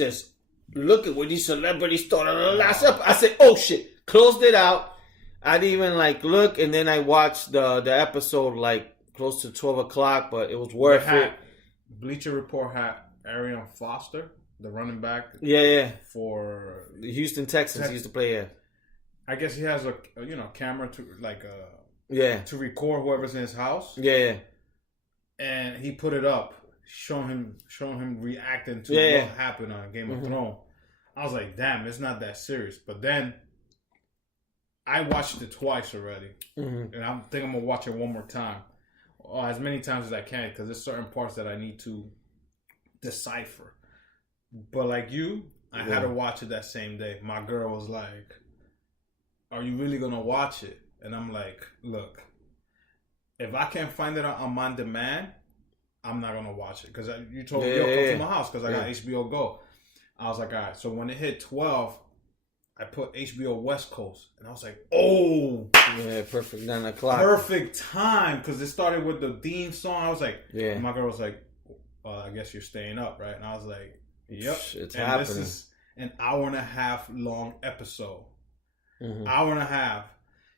says, look at what these celebrities thought of the last episode. I said, oh shit. Closed it out. I didn't even like look, and then I watched the episode like close to 12 o'clock, but it was worth it. Bleacher Report had Arian Foster, the running back. Yeah. For the Houston Texans. He used to play here. I guess he has a camera to to record whoever's in his house. Yeah. And he put it up, showing him reacting to what happened on Game of Thrones. I was like, damn, it's not that serious. But then I watched it twice already, and I think I'm gonna watch it one more time, or as many times as I can, because there's certain parts that I need to decipher. But like you, I had to watch it that same day. My girl was like, "Are you really gonna watch it?" And I'm like, "Look, if I can't find it on demand, I'm not gonna watch it." Because you told me, "Yo, come to my house," because I got HBO Go. I was like, "All right." So when it hit 12. I put HBO West Coast, and I was like, "Oh, yeah, perfect 9 o'clock, perfect time," because it started with the theme song. I was like, "Yeah." And my girl was like, "Well, I guess you're staying up, right?" And I was like, "Yep." It's happening. This is an hour and a half long episode. Hour and a half.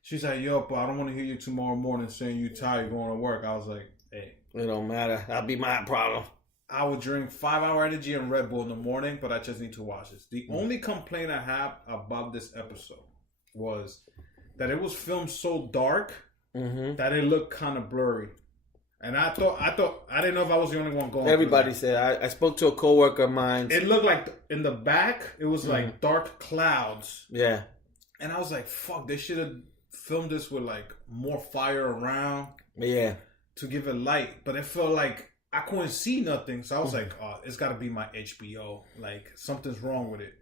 She's like, "Yo, but I don't want to hear you tomorrow morning saying you tired going to work." I was like, "Hey, it don't matter. That'll be my problem." I would drink 5-hour energy and Red Bull in the morning, but I just need to watch this. The only complaint I have about this episode was that it was filmed so dark that it looked kind of blurry. And I didn't know if I was the only one going. Everybody said, I spoke to a coworker of mine. It looked like in the back, it was like dark clouds. Yeah. And I was like, fuck, they should have filmed this with like more fire around. Yeah. To give it light. But it felt like I couldn't see nothing, so I was like, "Oh, it's got to be my HBO. Like something's wrong with it."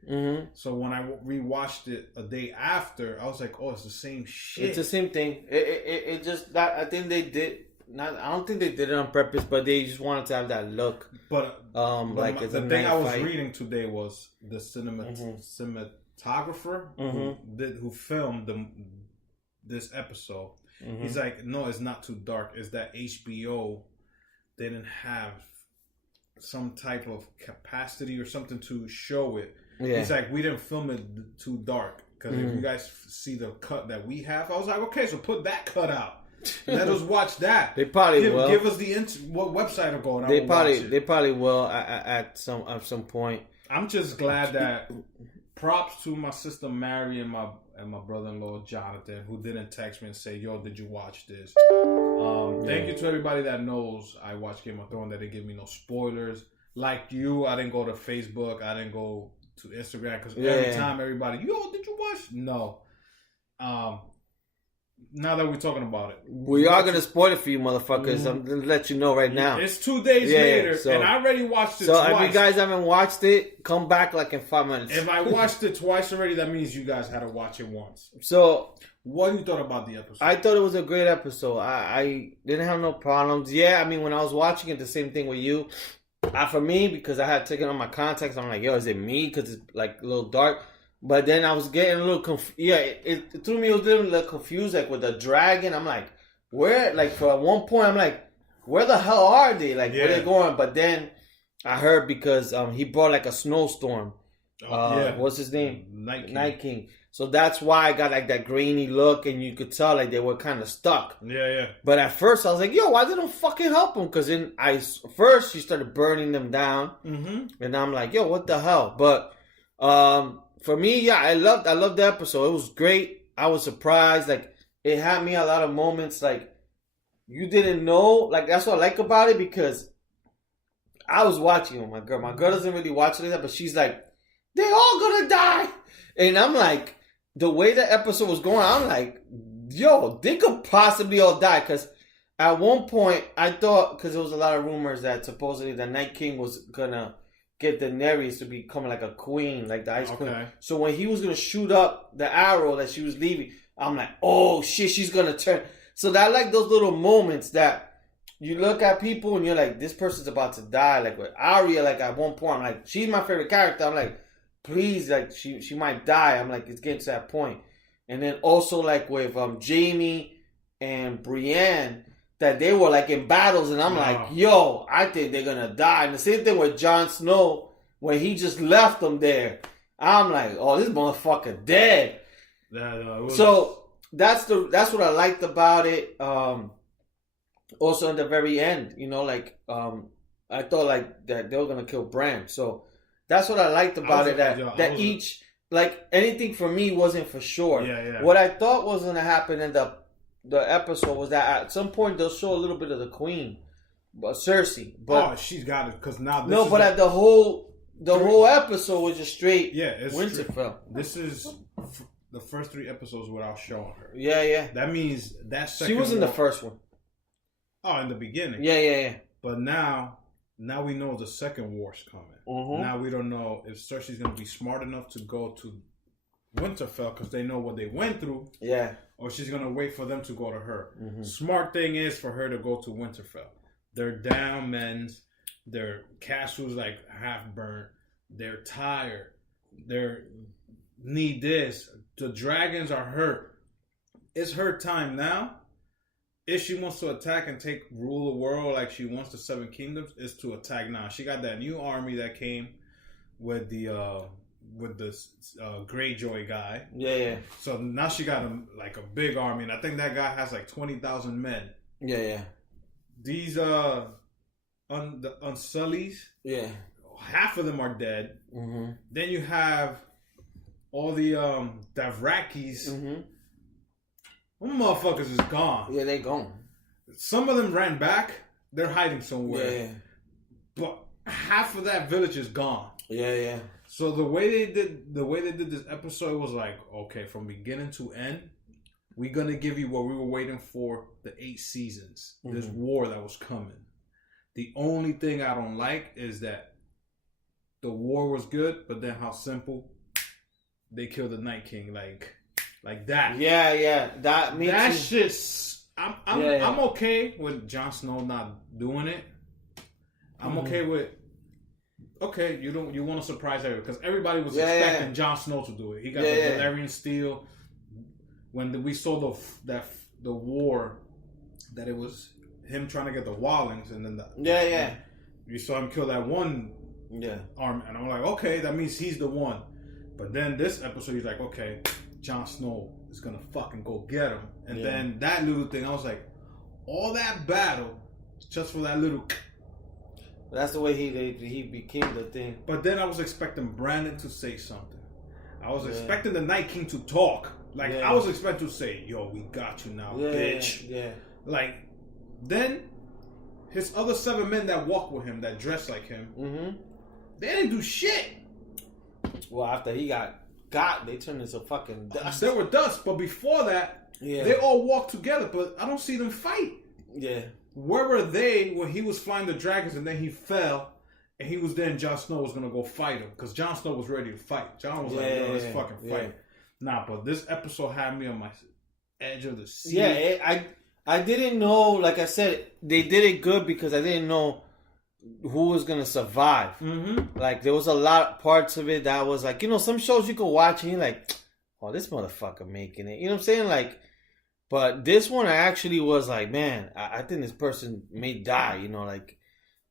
So when I rewatched it a day after, I was like, "Oh, it's the same shit. It's the same thing. It just that I think they did not. I don't think they did it on purpose, but they just wanted to have that look. But like it's the thing I was reading today was the cinematographer who filmed this episode. He's like, "No, it's not too dark. It's that HBO." They didn't have some type of capacity or something to show it. Yeah. It's like we didn't film it too dark because if you guys see the cut that we have, I was like, okay, so put that cut out. Let us watch that. They probably will. Give us the what website to go and they probably will at some point. I'm just glad that props to my sister Mary and my brother-in-law Jonathan, who didn't text me and say, "Yo, did you watch this?" Thank you to everybody that knows I watch Game of Thrones, that they give me no spoilers. Like you, I didn't go to Facebook, I didn't go to Instagram, because every time everybody, "Yo, did you watch?" No. Now that we're talking about it, we are gonna spoil it for you, motherfuckers. I'm gonna let you know right now. It's 2 days later, and I already watched it twice. So if you guys haven't watched it, come back like in 5 minutes. If I watched it twice already, that means you guys had to watch it once. So, what you thought about the episode? I thought it was a great episode. I didn't have no problems. Yeah, I mean, when I was watching it, the same thing with you. For me, because I had taken on my contacts, I'm like, yo, is it me? Because it's like a little dark. But then I was getting a little confused. Yeah, it threw me a little confused, like with the dragon. I'm like, where? Like, for at one point, I'm like, where the hell are they? Like, where they going? But then I heard because he brought like a snowstorm. What's his name? Night King. So that's why I got like that grainy look, and you could tell like they were kind of stuck. Yeah. But at first I was like, yo, why they don't fucking help them? Because then first she started burning them down, and I'm like, yo, what the hell? But for me, yeah, I loved the episode. It was great. I was surprised. Like, it had me a lot of moments. Like, you didn't know. Like, that's what I like about it, because I was watching with my girl. My girl doesn't really watch it like that, but she's like, they all gonna die. And I'm like, the way the episode was going, I'm like, yo, they could possibly all die. Because at one point, I thought, because there was a lot of rumors that supposedly the Night King was gonna get Daenerys to become like a queen, like the Ice Queen. So when he was gonna shoot up the arrow that she was leaving, I'm like, oh shit, she's gonna turn. So that, like, those little moments that you look at people and you're like, this person's about to die. Like with Arya, like at one point, I'm like, she's my favorite character. I'm like, please, like she might die. I'm like, it's getting to that point. And then also like with Jaime and Brienne, that they were like in battles, and I'm like, yo, I think they're gonna die. And the same thing with Jon Snow when he just left them there. I'm like, oh, this motherfucker dead. So that's what I liked about it. Also, in the very end, I thought like that they were gonna kill Bran. So that's what I liked about it. That each anything for me wasn't for sure. Yeah. What I thought was gonna happen in the episode was that at some point they'll show a little bit of the Queen, but Cersei. But she's got it because now the whole episode was just straight. Yeah, it's Winterfell. This is the first 3 episodes without showing her. Yeah. That means that second. She was in the first one. Oh, in the beginning. Yeah. But now we know the second war's coming. Mm-hmm. Now we don't know if Cersei's going to be smart enough to go to Winterfell because they know what they went through. Yeah. Or she's going to wait for them to go to her. Mm-hmm. Smart thing is for her to go to Winterfell. They're down men's. Their castle's like half burnt. They're tired. They're need this. The dragons are hurt. It's her time now. If she wants to attack and take rule of the world like she wants the 7 Kingdoms, is to attack now. She got that new army that came with the Greyjoy guy. Yeah. So now she got a big army, and I think that guy has like 20,000 men. Yeah. These the Unsullys. Yeah. Half of them are dead. Mm-hmm. Then you have all the Davrakis. Mm-hmm. Them motherfuckers is gone. Yeah, they gone. Some of them ran back. They're hiding somewhere. Yeah. But half of that village is gone. Yeah. So the way they did this episode was like, okay, from beginning to end, we're gonna give you what we were waiting for the 8 seasons. Mm-hmm. This war that was coming. The only thing I don't like is that the war was good, but then how simple they killed the Night King like that. Yeah. That's just I'm okay with Jon Snow not doing it. I'm okay with you want to surprise everybody because everybody was expecting Jon Snow to do it. He got the Valyrian steel. When we saw the war, that it was him trying to get the Wallings, and then you saw him kill that one army, and I'm like, okay, that means he's the one. But then this episode, he's like, okay, Jon Snow is gonna fucking go get him, and then that little thing, I was like, all that battle just for that little. That's the way he became the thing. But then I was expecting Brandon to say something. I was expecting the Night King to talk. I was expecting to say, "Yo, we got you now, bitch." Yeah. Then his other 7 men that walked with him, that dressed like him, they didn't do shit. Well, after he got, they turned into fucking dust. They were dust, but before that, they all walked together. But I don't see them fight. Yeah. Where were they when he was flying the dragons and then he fell? And he was then Jon Snow was gonna go fight him because Jon Snow was ready to fight. Jon was like, "Yo, let's fucking fight." Nah, but this episode had me on my edge of the seat. Yeah, I didn't know. Like I said, they did it good because I didn't know who was gonna survive. Mm-hmm. Like there was a lot of parts of it that was like, some shows you could watch and you're like, "Oh, this motherfucker making it." You know what I'm saying? But this one I actually was like, man, I think this person may die.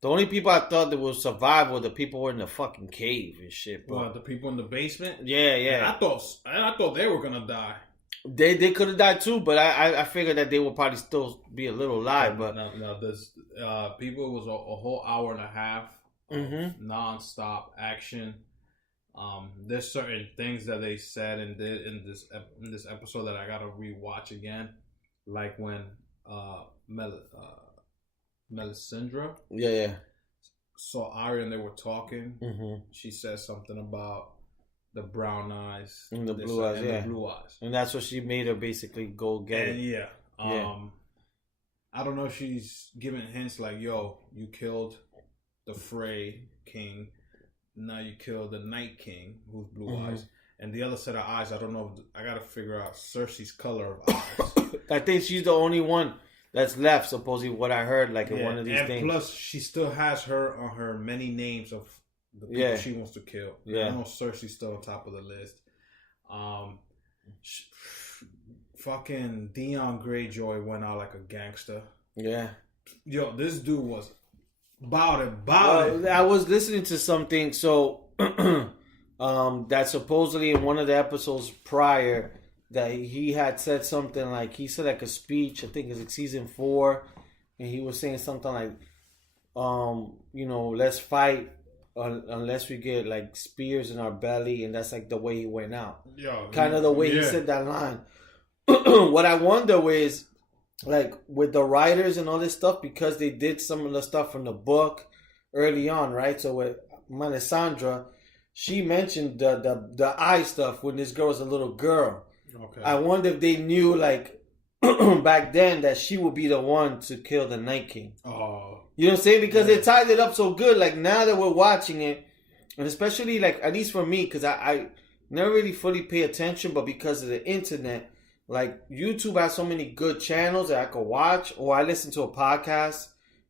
The only people I thought that would survive were the people who were in the fucking cave and shit. But the people in the basement? Yeah. And I thought they were gonna die. They could have died too, but I figured that they would probably still be a little alive. But no, this people was a whole hour and a half of non-stop action. There's certain things that they said and did in this episode that I gotta rewatch again, like when Melisandre saw Arya and they were talking. She said something about the brown eyes and the blue eyes, the blue eyes, and that's what she made her basically go get it. I don't know if she's giving hints like, "Yo, you killed the Frey King, now you killed the Night King, who's blue eyes." And the other set of eyes, I don't know. I gotta figure out Cersei's color of eyes. I think she's the only one that's left, supposedly, what I heard, in one of these things. And plus, she still has her on her many names of the people she wants to kill. Yeah. I know Cersei's still on top of the list. Fucking Theon Greyjoy went out like a gangster. Yeah. Yo, this dude was About it. I was listening to something, so that supposedly in one of the episodes prior that he had said something like, he said like a speech, I think it's like season 4, and he was saying something like, let's fight unless we get like spears in our belly, and that's like the way he went out. Yeah, kind of the way he said that line. What I wonder is, like, with the writers and all this stuff, because they did some of the stuff from the book early on, right? So with Melisandre, she mentioned the eye stuff when this girl was a little girl. Okay. I wonder if they knew, like, back then that she would be the one to kill the Night King. Oh. You know what I'm saying? Because they tied it up so good. Like, now that we're watching it, and especially, like, at least for me, because I never really fully pay attention, but because of the internet, like, YouTube has so many good channels that I could watch, or I listen to a podcast.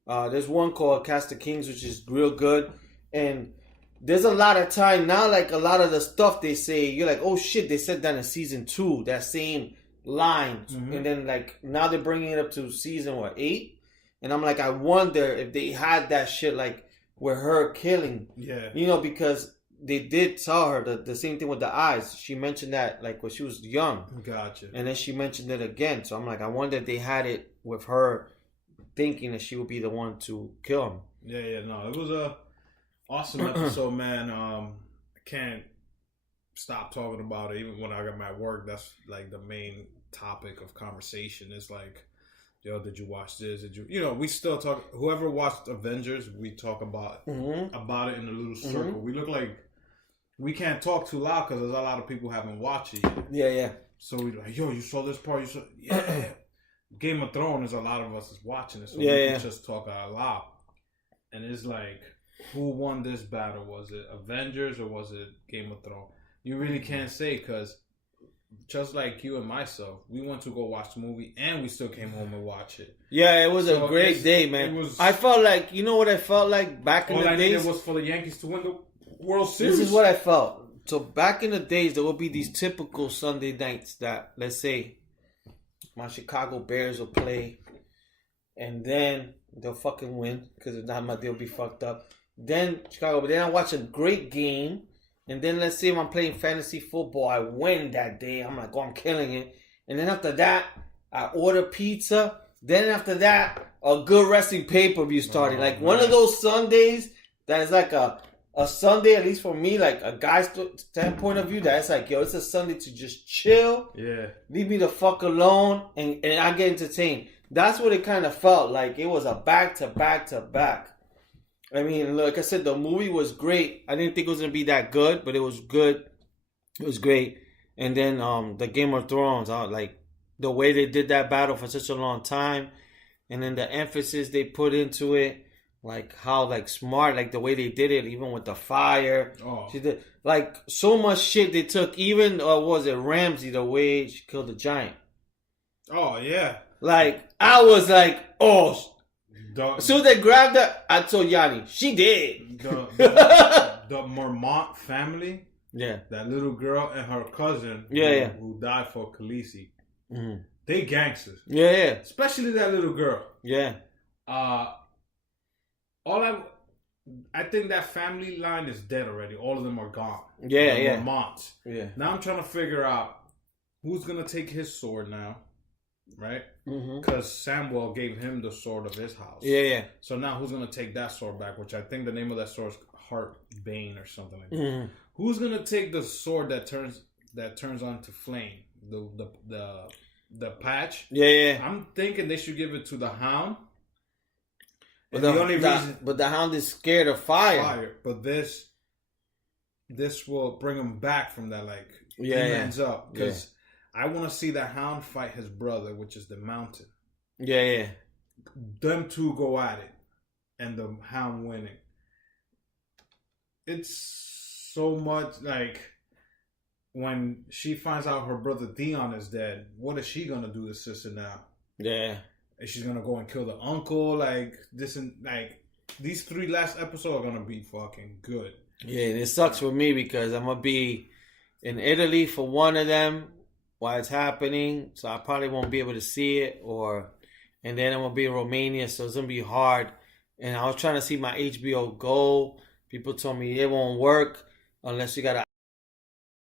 There's one called Cast of Kings, which is real good. And there's a lot of time now, like, a lot of the stuff they say, you're like, oh, shit, they said that in season 2, that same line. Mm-hmm. And then, like, now they're bringing it up to season, 8? And I'm like, I wonder if they had that shit, like, with her killing. Yeah. You know, because they did tell her the same thing with the eyes. She mentioned that, like, when she was young. Gotcha. And then she mentioned it again. So I'm like, I wonder if they had it with her thinking that she would be the one to kill him. Yeah, no. It was a awesome episode, man. I can't stop talking about it. Even when I got my work, that's, like, the main topic of conversation. It's like, yo, did you watch this? Did you? You know, we still talk. Whoever watched Avengers, we talk about it in a little circle. Mm-hmm. We look like we can't talk too loud because there's a lot of people who haven't watched it yet. Yeah. So we like, yo, you saw this part? You saw? Yeah. Game of Thrones, a lot of us is watching it, so we can just talk out loud. And it's like, who won this battle? Was it Avengers or was it Game of Thrones? You really can't say, because just like you and myself, we went to go watch the movie and we still came home and watched it. Yeah, it was a great day, man. I felt like, you know what I felt like back in the days? All I needed was for the Yankees to win the World Series. This is what I felt. So back in the days, there would be these typical Sunday nights that, let's say, my Chicago Bears will play, and then they'll fucking win, because if not, they'll be fucked up. Then Chicago, but then I watch a great game. And then let's say if I'm playing fantasy football, I win that day. I'm like, oh, I'm killing it. And then after that, I order pizza. Then after that, a good wrestling pay-per-view started. Like, one of those Sundays that is like a Sunday, at least for me, like a guy's standpoint of view, that's like, yo, it's a Sunday to just chill. Yeah. Leave me the fuck alone, and I get entertained. That's what it kind of felt like. It was a back-to-back-to-back. I mean, like I said, the movie was great. I didn't think it was going to be that good, but it was good. It was great. And then the Game of Thrones, like the way they did that battle for such a long time, and then the emphasis they put into it, like how like smart, like the way they did it, even with the fire. Oh. She did, like, so much shit they took. Even, was it Ramsay, the way she killed the giant? Oh, yeah. Like, I was like, oh, as soon as they grabbed her, I told Yanni, she did. The Mormont family, that little girl and her cousin, who died for Khaleesi, they gangsters. Yeah. Especially that little girl. Yeah. I think that family line is dead already. All of them are gone. Yeah. Mormonts. Yeah. Now I'm trying to figure out who's gonna take his sword now. Right? Because Samwell gave him the sword of his house. Yeah. So now who's going to take that sword back? Which I think the name of that sword is Heartbane or something like that. Who's going to take the sword that turns onto flame? The patch? Yeah. I'm thinking they should give it to the Hound. But the Hound is scared of fire. But this will bring him back from that, like, he ends up. Because I want to see the Hound fight his brother, which is the Mountain. Yeah. Them two go at it, and the Hound winning. It's so much like when she finds out her brother Theon is dead. What is she gonna do to sister now? Yeah, is she gonna go and kill the uncle? Like this, and like these 3 last episodes are gonna be fucking good. Yeah, and it sucks for me because I'm gonna be in Italy for one of them while it's happening, so I probably won't be able to see it, and then I'm gonna be in Romania, so it's gonna be hard. and I was trying to see my HBO Go. People told me it won't work unless you got an